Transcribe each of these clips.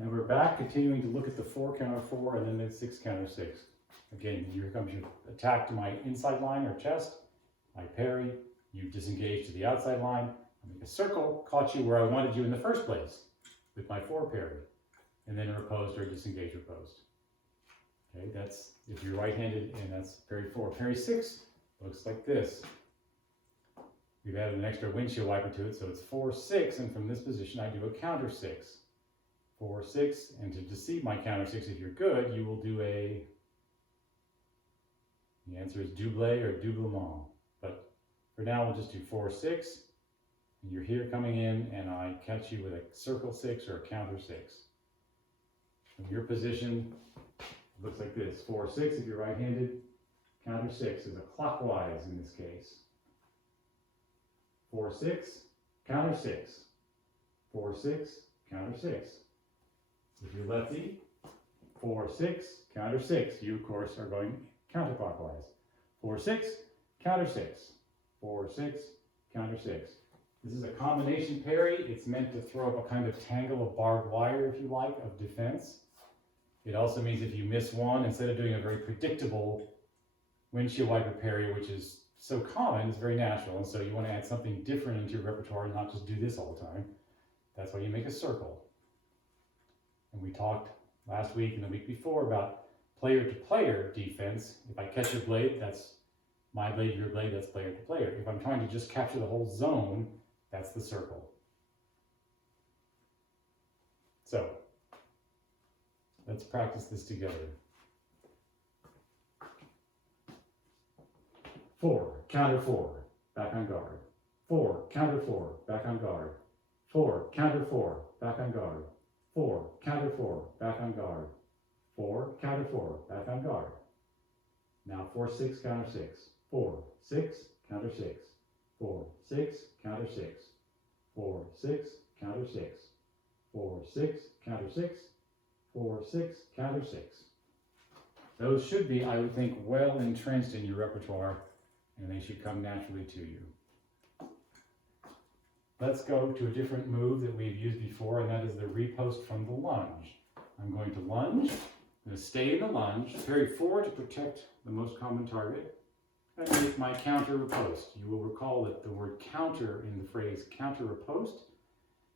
And we're back, continuing to look at the 4 counter 4 and then the 6 counter 6. Again, here comes your attack to my inside line or chest. I parry, you disengage to the outside line. I make a circle, caught you where I wanted you in the first place with my 4 parry. And then a riposte or disengage riposte. Okay, that's if you're right-handed, and that's parry 4. Parry 6 looks like this. We've added an extra windshield wiper to it, so it's 4, 6, and from this position I do a counter 6. 4, 6, and to deceive my counter 6, if you're good, you will do the answer is double or doublement. But for now, we'll just do 4, 6, and you're here coming in, and I catch you with a circle 6 or a counter 6. From your position, it looks like this. 4, 6 if you're right-handed, counter 6 is a clockwise in this case. 4, 6, counter 6. 4, 6, counter 6. If you're lefty, 4, 6, counter 6. You, of course, are going counterclockwise. 4, 6, counter 6. 4, 6, counter 6. This is a combination parry. It's meant to throw up a kind of tangle of barbed wire, if you like, of defense. It also means if you miss one, instead of doing a very predictable windshield wiper parry, which is so common, it's very natural, and so you want to add something different into your repertoire and not just do this all the time. That's why you make a circle. And we talked last week and the week before about player-to-player defense. If I catch your blade, that's my blade, your blade, that's player-to-player. If I'm trying to just capture the whole zone, that's the circle. So, let's practice this together. 4, counter 4, back on guard. 4, counter 4, back on guard. 4, counter 4, back on guard. 4, counter 4, back on guard. 4, counter 4, back on guard. Now 4, 6, counter 6. 4, 6, counter 6. 4, 6, counter 6. 4, 6, counter 6. 4, 6, counter 6. 4, 6, counter 6. Those should be, I would think, well entrenched in your repertoire, and they should come naturally to you. Let's go to a different move that we've used before, and that is the riposte from the lunge. I'm going to lunge, I'm going to stay in the lunge, parry 4 to protect the most common target, and make my counter riposte. You will recall that the word counter in the phrase counter riposte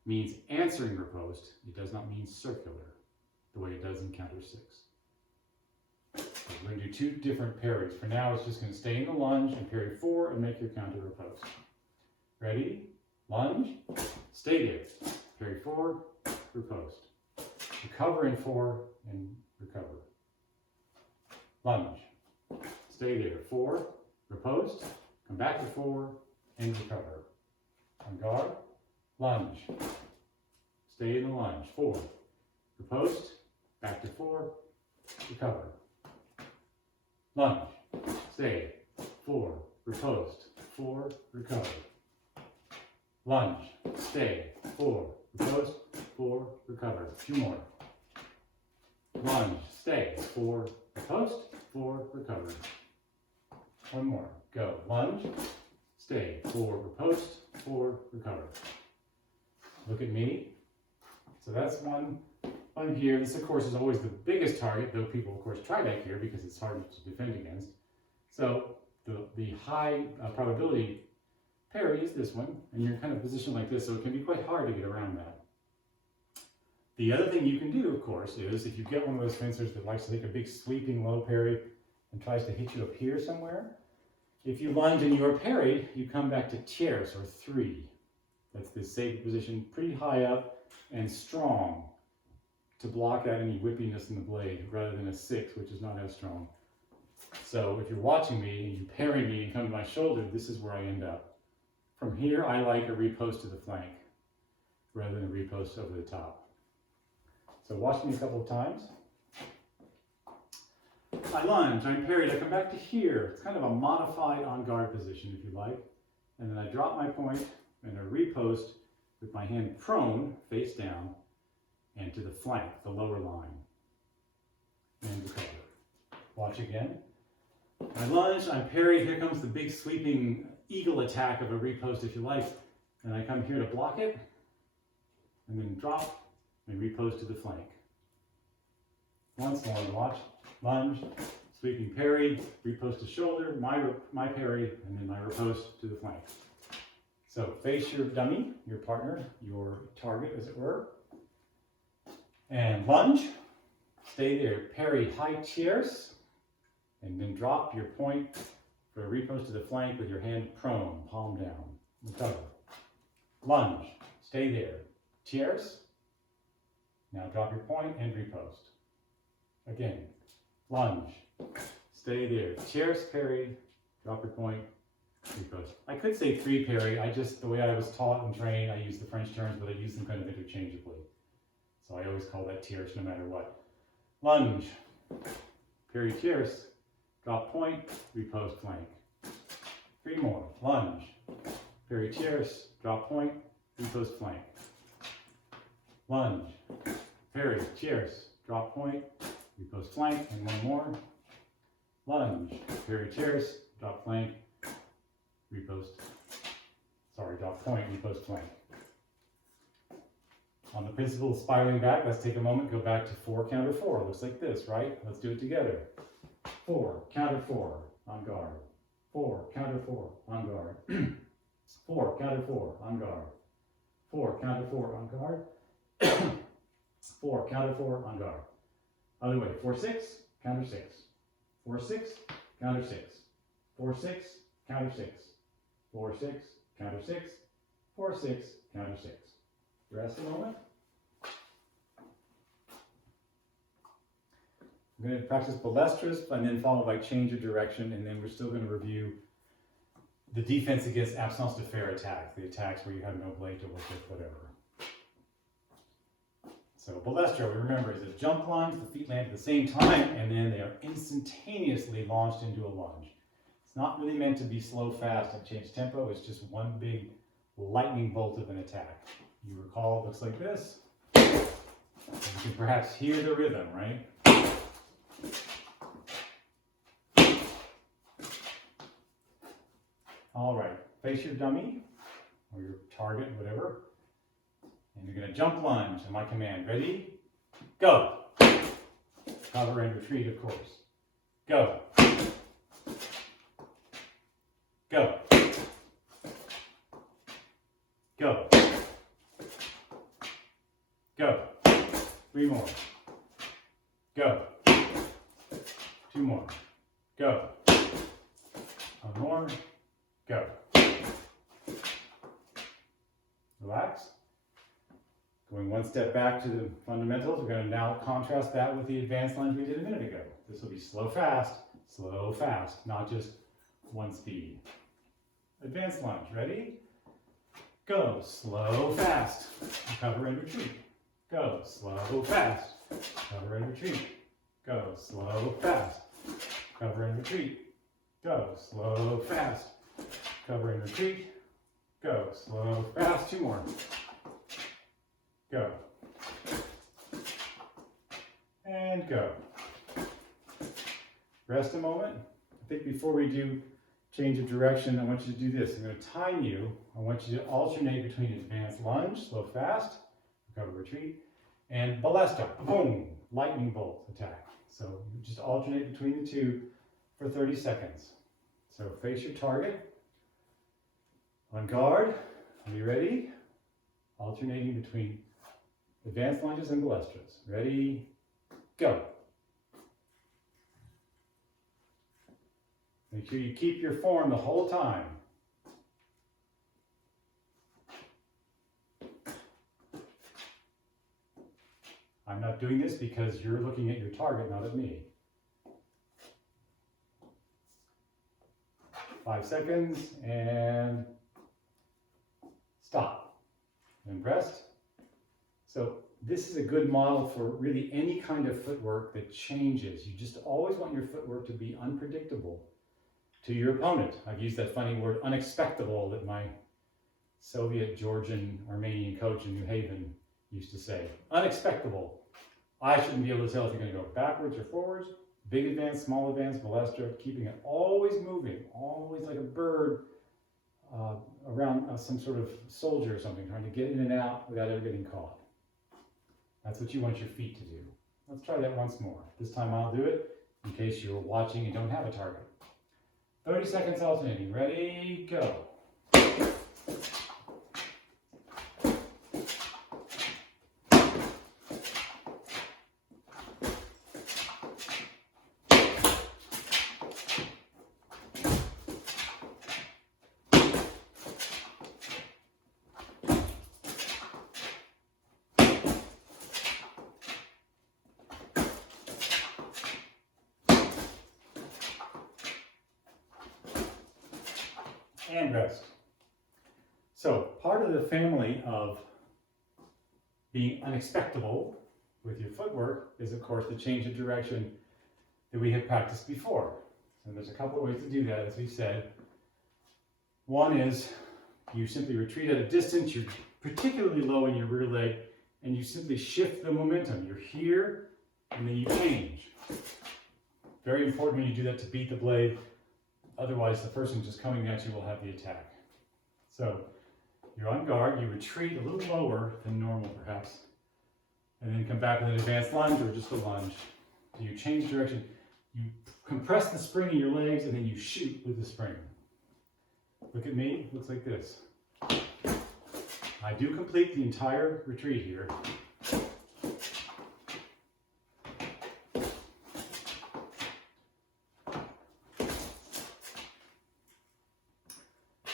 means answering riposte. It does not mean circular, the way it does in counter 6. We're going to do 2 different parries. For now, it's just going to stay in the lunge and parry 4 and make your counter riposte. Ready? Lunge, stay there, parry 4, riposte. Recover in 4 and recover. Lunge, stay there, 4, riposte, come back to 4 and recover. On guard, lunge, stay in the lunge, 4, riposte, back to 4, recover. Lunge, stay, 4, riposte, 4, recover. Lunge, stay, 4, riposte, 4, recover. 2 more. Lunge, stay, 4, riposte, 4, recover. 1 more. Go. Lunge, stay, 4, riposte, 4, recover. Look at me. So that's one here. This, of course, is always the biggest target, though people, of course, try that here because it's harder to defend against. So the high probability parry is this one, and you're kind of positioned like this, so it can be quite hard to get around that. The other thing you can do, of course, is if you get one of those fencers that likes to take a big sweeping low parry and tries to hit you up here somewhere, if you lunge and you are parried, you come back to tierce, or 3. That's the safe position, pretty high up and strong to block out any whippiness in the blade, rather than a 6, which is not as strong. So if you're watching me and you parry me and come to my shoulder, this is where I end up. From here, I like a riposte to the flank rather than a riposte over the top. So watch me a couple of times. I lunge, I'm parried, I come back to here. It's kind of a modified on-guard position, if you like. And then I drop my point and a riposte with my hand prone, face down, and to the flank, the lower line. And recover. Watch again. I lunge, I'm parried, here comes the big sweeping eagle attack of a riposte, if you like, and I come here to block it, and then drop, and repost to the flank. Once more, watch, lunge, sweeping parry, repost to shoulder, my parry, and then my riposte to the flank. So face your dummy, your partner, your target as it were, and lunge, stay there, parry high tierce, and then drop your point for a riposte to the flank with your hand prone, palm down, recover. Lunge, stay there, tierce, now drop your point and riposte. Again, lunge, stay there, tierce, parry, drop your point, riposte. I could say three parry, the way I was taught and trained, I use the French terms, but I use them kind of interchangeably. So I always call that tierce no matter what. Lunge, parry tierce, drop point, riposte flank. Three more, lunge, parry tierce, drop point, riposte flank. Lunge, parry tierce, drop point, riposte flank, and one more. Lunge, parry tierce, drop flank, drop point, riposte flank. On the principle of spiraling back, let's take a moment, go back to 4 counter 4. Looks like this, right? Let's do it together. 4, counter 4, on guard. 4, counter 4, on guard. 4, counter 4, on guard. 4, counter 4, on guard. 4, counter 4, on guard. Other way, 4, 6, counter 6. 4, 6, counter 6. 4, 6, counter 6. 4, 6, counter 6. 4, 6, counter 6. Rest a moment. I'm going to practice balestras and then followed by change of direction, and then we're still going to review the defense against absence de fer attacks, the attacks where you have no blade to work with, whatever. So balestra, we remember, is a jump lunge, the feet land at the same time, and then they are instantaneously launched into a lunge. It's not really meant to be slow, fast, and change tempo. It's just one big lightning bolt of an attack. You recall it looks like this. You can perhaps hear the rhythm, right? All right, face your dummy, or your target, whatever. And you're gonna jump lunge at my command. Ready? Go. Cover and retreat, of course. Go. Go. Go. Go. 3 more. Go. 2 more. Go. 1 more. Go. Relax. Going 1 step back to the fundamentals, we're going to now contrast that with the advanced lunge we did a minute ago. This will be slow, fast, not just 1 speed. Advanced lunge, ready? Go, slow, fast, recover and retreat. Go, slow, fast, recover and retreat. Go, slow, fast, recover and retreat. Go, slow, fast, recover and retreat. Go, slow, fast, 2 more. Go. And go. Rest a moment. I think before we do change of direction, I want you to do this. I'm going to time you. I want you to alternate between advanced lunge, slow, fast, recover, retreat, and balestra, boom, lightning bolt attack. So you just alternate between the two for 30 seconds. So face your target. On guard. Are you ready? Alternating between advanced lunges and balestras. Ready? Go. Make sure you keep your form the whole time. I'm not doing this because you're looking at your target, not at me. 5 seconds and stop. And rest. So this is a good model for really any kind of footwork that changes. You just always want your footwork to be unpredictable to your opponent. I've used that funny word unexpectable that my Soviet, Georgian, Armenian coach in New Haven used to say. Unexpectable. I shouldn't be able to tell if you're going to go backwards or forwards, big advance, small advance, balestra, keeping it always moving, always like a bird around some sort of soldier or something, trying to get in and out without ever getting caught. That's what you want your feet to do. Let's try that once more. This time I'll do it in case you're watching and don't have a target. 30 seconds alternating. Ready, go. And rest. So part of the family of being unexpectable with your footwork is, of course, the change of direction that we have practiced before. And there's a couple of ways to do that, as we said. One is you simply retreat at a distance, you're particularly low in your rear leg, and you simply shift the momentum. You're here, and then you change. Very important when you do that to beat the blade. Otherwise, the person just coming at you will have the attack. So you're on guard, you retreat a little lower than normal perhaps, and then come back with an advanced lunge or just a lunge. So you change direction, you compress the spring in your legs, and then you shoot with the spring. Look at me, looks like this. I do complete the entire retreat here.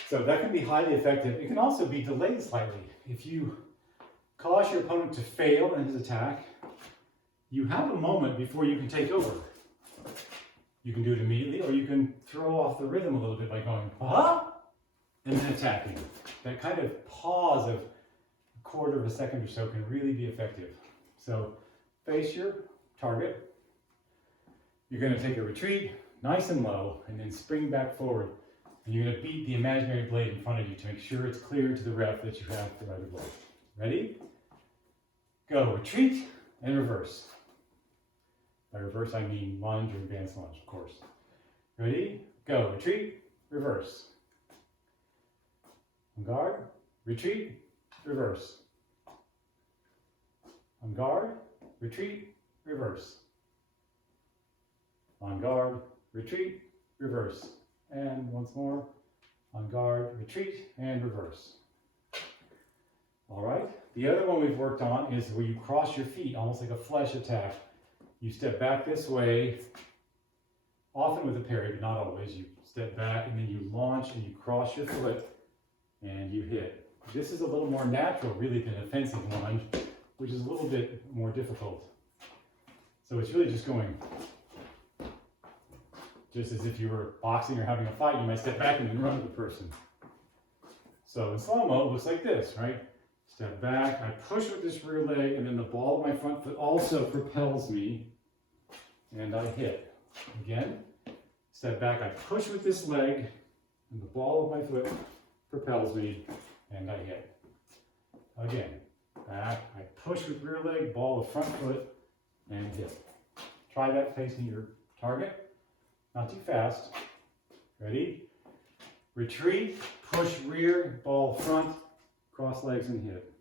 So that can be highly effective. It can also be delayed slightly. If you cause your opponent to fail in his attack, you have a moment before you can take over. You can do it immediately, or you can throw off the rhythm a little bit by going, huh? And then attacking. That kind of pause of a quarter of a second or so can really be effective. So face your target. You're going to take a retreat, nice and low, and then spring back forward. And you're going to beat the imaginary blade in front of you to make sure it's clear to the ref that you have the right blade. Ready? Go. Retreat and reverse. By reverse, I mean lunge or advanced lunge, of course. Ready? Go. Retreat, reverse. On guard, retreat, reverse. On guard, retreat, reverse. On guard, retreat, reverse. And once more, on guard, retreat, and reverse. All right, the other one we've worked on is where you cross your feet, almost like a flesh attack. You step back this way, often with a parry, but not always. You step back and then you launch and you cross your foot and you hit. This is a little more natural, really, than a fencing lunge, which is a little bit more difficult. So it's really just going, just as if you were boxing or having a fight, you might step back and then run to the person. So in slow-mo, it looks like this, right? Step back, I push with this rear leg, and then the ball of my front foot also propels me, and I hit. Again, step back, I push with this leg, and the ball of my foot propels me, and I hit. Again, back, I push with rear leg, ball of front foot, and hit. Try that facing your target. Not too fast. Ready? Retreat, push rear, ball front, cross legs and hit.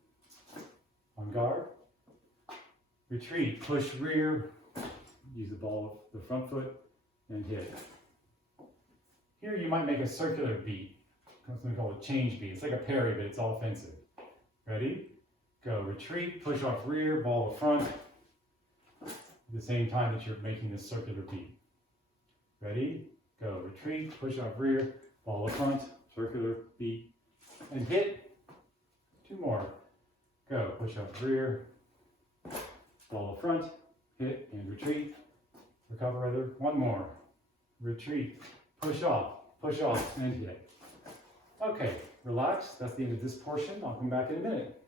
On guard. Retreat, push rear, use the ball of the front foot and hit. Here you might make a circular beat. Something called a change beat. It's like a parry, but it's all offensive. Ready? Go. Retreat, push off rear, ball of front. At the same time that you're making this circular beat. Ready? Go. Retreat, push off rear, ball of front, circular beat, and hit. Two more. Go. Push off rear, ball of front, hit, and retreat. Recover rather. One more. Retreat, push off, and hit. Okay, relax. That's the end of this portion. I'll come back in a minute.